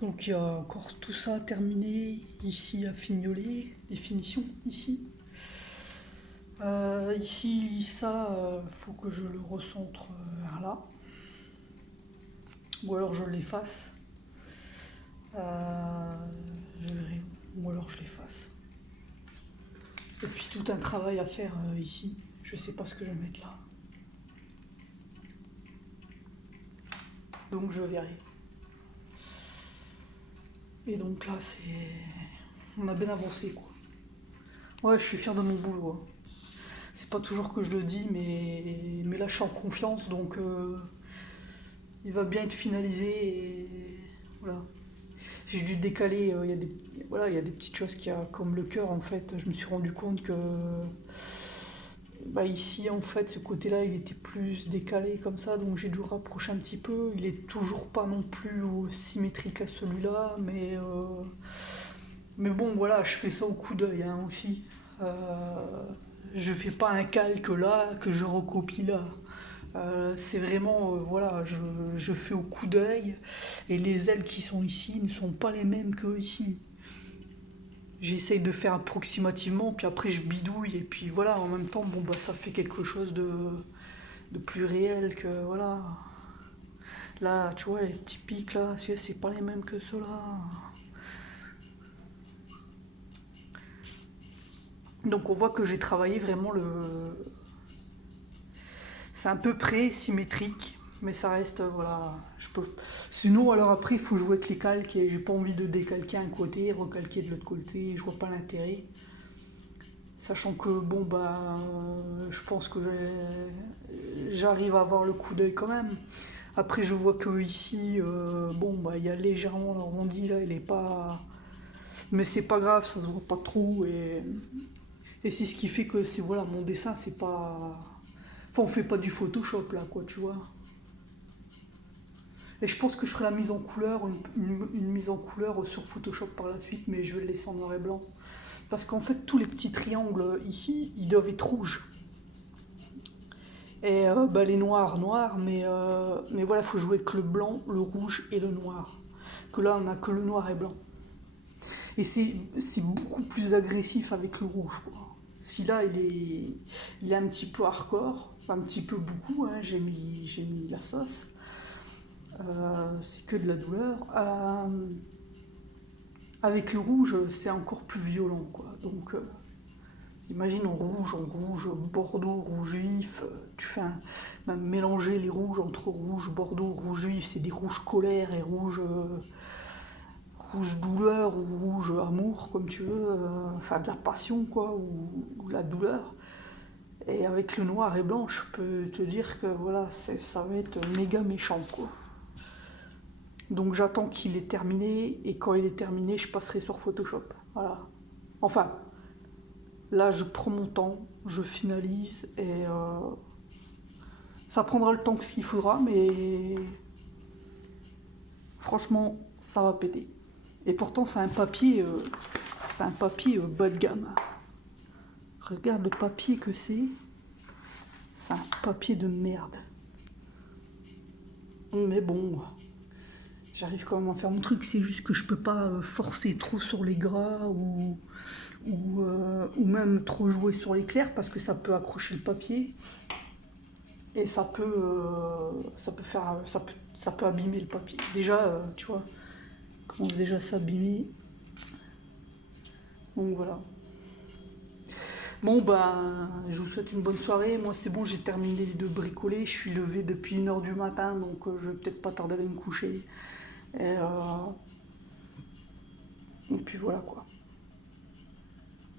Donc il y a encore tout ça à terminer, ici à fignoler, les finitions ici. Ici, ça, faut que je le recentre vers là. Ou alors je l'efface. Je verrai. Ou alors je l'efface. Et puis tout un travail à faire ici. Je sais pas ce que je vais mettre là. Donc je verrai. Et donc là, c'est... On a bien avancé, quoi. Ouais, je suis fier de mon boulot, hein. C'est pas toujours que je le dis, mais là, je suis en confiance, donc il va bien être finalisé, et voilà. J'ai dû décaler, il y a des... Voilà, il y a des petites choses qui a, comme le cœur, en fait. Je me suis rendu compte que... Bah ici, en fait, ce côté-là, il était plus décalé comme ça, donc j'ai dû rapprocher un petit peu. Il est toujours pas non plus symétrique à celui-là, mais bon, voilà, je fais ça au coup d'œil, hein, aussi. Je fais pas un calque là que je recopie là. C'est vraiment, voilà, je fais au coup d'œil, et les ailes qui sont ici ne sont pas les mêmes que ici. J'essaye de faire approximativement, puis après je bidouille, et puis voilà, en même temps, bon bah ça fait quelque chose de plus réel que, voilà. Là, tu vois, les petits pics là, c'est pas les mêmes que ceux-là. Donc on voit que j'ai travaillé vraiment le... C'est un peu près symétrique, mais ça reste, voilà, je peux... Sinon, alors après, il faut jouer avec les calques, et j'ai pas envie de décalquer un côté, recalquer de l'autre côté, je vois pas l'intérêt. Sachant que, bon, bah, je pense que j'arrive à avoir le coup d'œil quand même. Après, je vois que ici, bon, bah, il y a légèrement l'arrondi, là, il est pas... Mais c'est pas grave, ça se voit pas trop, et c'est ce qui fait que, c'est, voilà, mon dessin, c'est pas... Enfin, on fait pas du Photoshop, là, quoi, tu vois. Et je pense que je ferai la mise en couleur, une mise en couleur sur Photoshop par la suite, mais je vais le laisser en noir et blanc. Parce qu'en fait, tous les petits triangles ici, ils doivent être rouges. Et bah, les noirs, noirs, mais voilà, il faut jouer avec le blanc, le rouge et le noir. Que là, on n'a que le noir et blanc. Et c'est beaucoup plus agressif avec le rouge, quoi. Si là, il est un petit peu hardcore, un petit peu beaucoup, hein, j'ai mis la sauce. C'est que de la douleur. Avec le rouge, c'est encore plus violent, quoi. Donc, imagine en rouge, bordeaux, rouge vif. Tu fais même mélanger les rouges entre rouge, bordeaux, rouge vif. C'est des rouges colère et rouge douleur ou rouge amour, comme tu veux. Enfin, de la passion, quoi, ou de la douleur. Et avec le noir et blanc, je peux te dire que voilà, ça va être méga méchant, quoi. Donc j'attends qu'il est terminé, et quand il est terminé, je passerai sur Photoshop. Voilà. Enfin, là, je prends mon temps, je finalise, et ça prendra le temps qu'il faudra, mais franchement, ça va péter. Et pourtant, c'est un papier bas de gamme. Regarde le papier que c'est. C'est un papier de merde. Mais bon, j'arrive quand même à faire mon truc. C'est juste que je peux pas forcer trop sur les gras, ou même trop jouer sur les clairs, parce que ça peut accrocher le papier. Et ça peut abîmer le papier. Déjà, tu vois, commence déjà à s'abîmer. Donc voilà. Bon, bah, je vous souhaite une bonne soirée. Moi, c'est bon, j'ai terminé de bricoler. Je suis levé depuis 1h du matin, donc je vais peut-être pas tarder à aller me coucher. Et puis voilà, quoi.